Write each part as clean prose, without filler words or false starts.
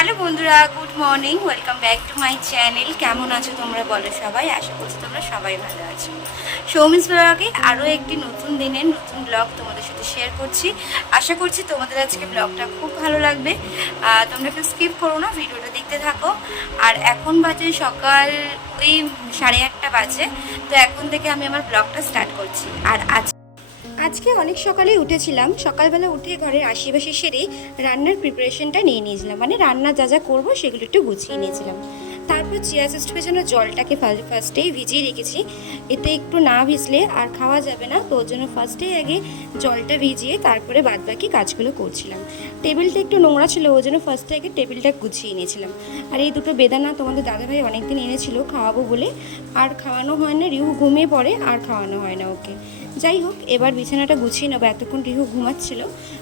Hello বন্ধুরা, good morning, welcome back to my channel. কেমন আছো তোমরা বলো সবাই? আশা করছি তোমরা সবাই ভালো আছো। সৌমিস ব্লগে আরও একটি নতুন দিনের নতুন ব্লগ তোমাদের সাথে শেয়ার করছি। আশা করছি তোমাদের আজকে ব্লগটা খুব ভালো লাগবে। তোমরা কেউ স্কিপ করো না, ভিডিওটা দেখতে থাকো। আর এখন বাজে সকাল ওই 8:30 বাজে। তো এখন থেকে আমি আমার ব্লগটা স্টার্ট করছি। আর আজকে অনেক সকালে উঠেছিলাম। সকালবেলা উঠে ঘরের আশেপাশে সেরে রান্নার প্রিপারেশনটা নিয়ে নিয়েছিলাম, মানে রান্না যা যা করবো সেগুলো একটু গুছিয়ে নিয়েছিলাম। তারপর চিয়া সিড ভেজানো জলটাকে ফার্স্টেই ভিজিয়ে রেখেছি। এতে একটু না ভিজলে আর খাওয়া যাবে না, তো ওর জন্য ফার্স্টেই আগে জলটা ভিজিয়ে তারপরে বাদবাকি কাজগুলো করছিলাম। টেবিলটা একটু নোংরা ছিল, ওই জন্য ফার্স্টে আগে টেবিলটা গুছিয়ে নিয়েছিলাম। আর এই দুটো বেদানা তোমাদের দাদাভাই অনেকদিন এনেছিল খাওয়াবো বলে, আর খাওয়ানো হয় না। রিহু ঘুমিয়ে পড়ে আর খাওয়ানো হয় না ওকে। যাই হোক, এবার বিছানাটা গুছিয়ে নেবো। এতক্ষণ রিহু ঘুমাচ্ছিল,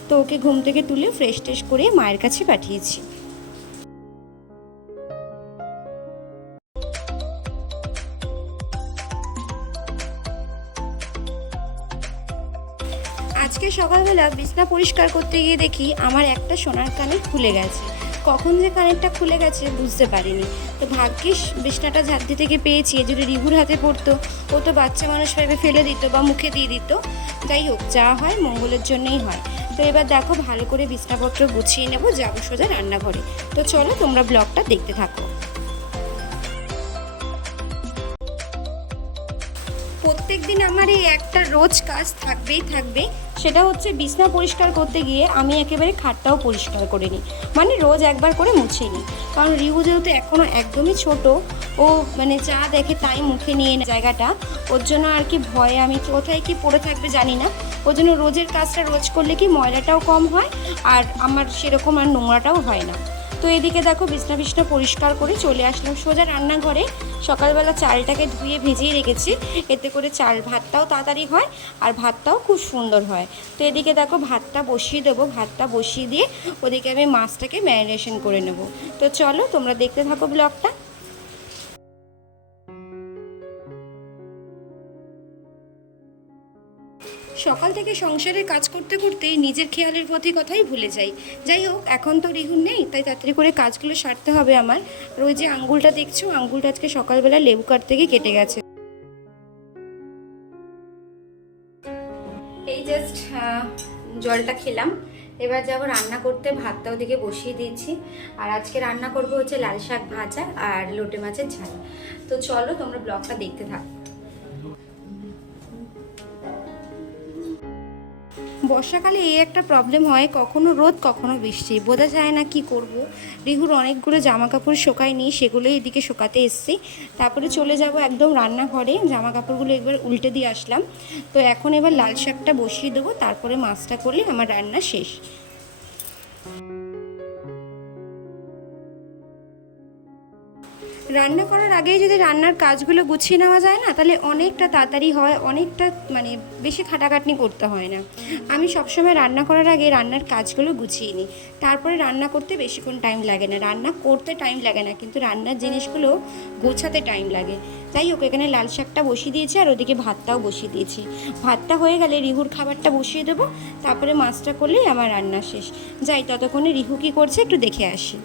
তো ওকে ঘুম থেকে তুলে ফ্রেশ ট্রেশ করে মায়ের কাছে পাঠিয়েছি। আজকে সকালবেলা বিছনা পরিষ্কার করতে গিয়ে দেখি আমার একটা সোনার কানের খুলে গেছে। কখন যে কানেরটা খুলে গেছে বুঝতে পারিনি। তো ভাগ্যিস বিছনাটা ঝাড় দিতে গিয়ে পেয়েছি। যদি রিহুর হাতে পড়তো, ও তো বাচ্চা মানুষ ভেবে ফেলে দিত বা মুখে দিয়ে দিত। যাই হোক, যা হয় মঙ্গলের জন্যই হয়। তো এবার দেখো, ভালো করে বিছনাপত্র গুছিয়ে নেবো, যাবো সোজা রান্নাঘরে। তো চলো তোমরা ব্লগটা দেখতে থাকো। প্রত্যেক দিন আমার এই একটা রোজ কাজ থাকবেই থাকবে, সেটা হচ্ছে বিছনা পরিষ্কার করতে গিয়ে আমি একেবারে খাটটাও পরিষ্কার করে নিই। মানে রোজ একবার করে মুছে নিই। কারণ রিহু যেহেতু এখনও একদমই ছোট, ও মানে যা দেখে তাই মুখে নিয়ে জায়গাটা, ওর জন্য আর কি ভয়ে আমি কোথায় কি পড়ে থাকবে জানি না। ওর জন্য রোজের কাজটা রোজ করলে কি ময়লাটাও কম হয়, আর আমার সেরকম আর নোংরাটাও হয় না। তো এদিকে দেখো, বিছনা পরিষ্কার করে চলে আসলাম সোজা রান্নাঘরে। সকালবেলা চালটাকে ধুয়ে ভিজিয়ে রেখেছি, এতে করে ভাতটাও তাড়াতাড়ি হয় আর ভাতটাও খুব সুন্দর হয়। তো এদিকে দেখো, ভাতটা বসিয়ে দেবো। ভাতটা বসিয়ে দিয়ে ওদিকে আমি মাছটাকে ম্যারিনেশন করে নেব। তো চলো তোমরা দেখতে থাকো ব্লগটা। সকাল থেকে সংসারের কাজ করতে করতেই নিজের খেয়ালের প্রতি কথাই ভুলে যাই। যাই হোক, এখন তো রিহুন নেই, তাই তাড়াতাড়ি করে কাজগুলো সারতে হবে আমার। আর ওই যে আঙ্গুলটা দেখছো, আঙ্গুলটা আজকে সকালবেলা লেবু কাটতে গিয়ে কেটে গেছে। এই জাস্ট জলটা খেলাম। এবার যাবো রান্না করতে। ভাতটা ওদিকে বসিয়ে দিয়েছি। আর আজকে রান্না করবো হচ্ছে লাল শাক ভাজা আর লোটে মাছের ঝাল। তো চলো তোমরা ব্লগটা দেখতে থাকো। বর্ষাকালে এই একটা প্রবলেম হয়, কখনো রোদ কখনো বৃষ্টি, বোঝা যায় না কি করব। রিহুর অনেকগুলো জামা কাপড় শোকায়নি, সেগুলোই এদিকে শোকাতে এসছি। তারপরে চলে যাব একদম রান্নাঘরে, জামা কাপড়গুলো একবার উল্টে দিয়ে আসলাম। তো এখন এবার লাল শাকটা বসিয়ে দেবো, তারপরে মাছটা করলে আমার রান্না শেষ। রান্না করার আগেই যদি রান্নার কাজগুলো গুছিয়ে নেওয়া যায় না, তাহলে অনেকটা তাড়াতাড়ি হয়, অনেকটা মানে বেশি খাটাখাটনি করতে হয় না। আমি সবসময় রান্না করার আগে রান্নার কাজগুলো গুছিয়ে নিই, তারপরে রান্না করতে বেশিক্ষণ টাইম লাগে না। রান্না করতে টাইম লাগে না, কিন্তু রান্নার জিনিসগুলো গোছাতে টাইম লাগে। যাই হোক, এখানে লাল শাকটা বসিয়ে দিয়েছি আর ওদিকে ভাতটাও বসিয়ে দিয়েছি। ভাতটা হয়ে গেলে রিহুর খাবারটা বসিয়ে দেবো, তারপরে মাছটা করলেই আমার রান্না শেষ। যাই, ততক্ষণে রিহু কী করছে একটু দেখে আসি।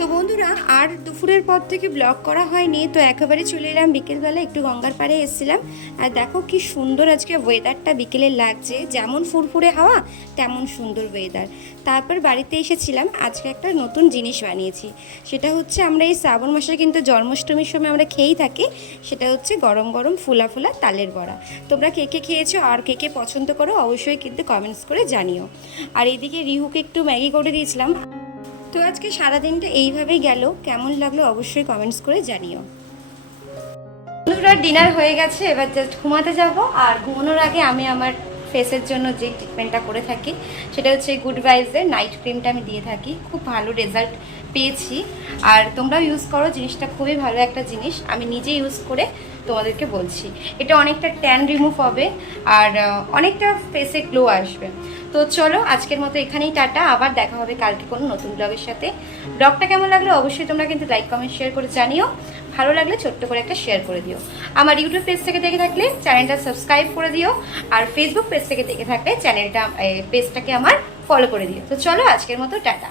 তো বন্ধুরা, আর দুপুরের পর থেকে ব্লগ করা হয়নি, তো একেবারে চলে এলাম বিকেলবেলা, একটু গঙ্গার পাড়ে এসেছিলাম। আর দেখো কি সুন্দর আজকে ওয়েদারটা বিকেলে লাগছে, যেমন ফুরফুরে হাওয়া তেমন সুন্দর ওয়েদার। তারপর বাড়িতে এসেছিলাম, আজকে একটা নতুন জিনিস বানিয়েছি। সেটা হচ্ছে, আমরা এই শ্রাবণ মাসে কিন্তু জন্মাষ্টমীর সময় আমরা খেয়েই থাকি, সেটা হচ্ছে গরম গরম ফুলা ফুলা তালের বড়া। তোমরা কে কে খেয়েছো আর কে কে পছন্দ করো অবশ্যই কিন্তু কমেন্টস করে জানিও। আর এইদিকে রিহুকে একটু ম্যাগি করে দিয়েছিলাম। তো আজকে সারাদিনটা এইভাবেই গেল, কেমন লাগলো অবশ্যই কমেন্টস করে জানিও। বন্ধুরা, ডিনার হয়ে গেছে, এবার জাস্ট ঘুমাতে যাব। আর ঘুমানোর আগে আমি আমার ফেসের জন্য যে ট্রিটমেন্টটা করে থাকি, সেটা হচ্ছে গুড ভাইবসের নাইট ক্রিমটা আমি দিয়ে থাকি। খুব ভালো রেজাল্ট পেয়েছি, আর তোমরাও ইউজ করো। জিনিসটা খুবই ভালো একটা জিনিস, আমি নিজে ইউজ করে তোমাদেরকে বলছি। এটা অনেকটা ট্যান রিমুভ হবে আর অনেকটা ফেসে গ্লো আসবে। তো চলো আজকের মতো এখানেই টাটা, আবার দেখা হবে কালকে কোনো নতুন ব্লগের সাথে। ব্লগটা কেমন লাগলো অবশ্যই তোমরা কিন্তু লাইক কমেন্ট শেয়ার করে জানিও। ভালো লাগলে ছোট্ট করে একটা শেয়ার করে দিও। আমার ইউটিউব পেজ থেকে দেখে থাকলে চ্যানেলটা সাবস্ক্রাইব করে দিও, আর ফেসবুক পেজ থেকে দেখে থাকলে পেজটাকে আমার ফলো করে দিও। তো চলো আজকের মতো টাটা।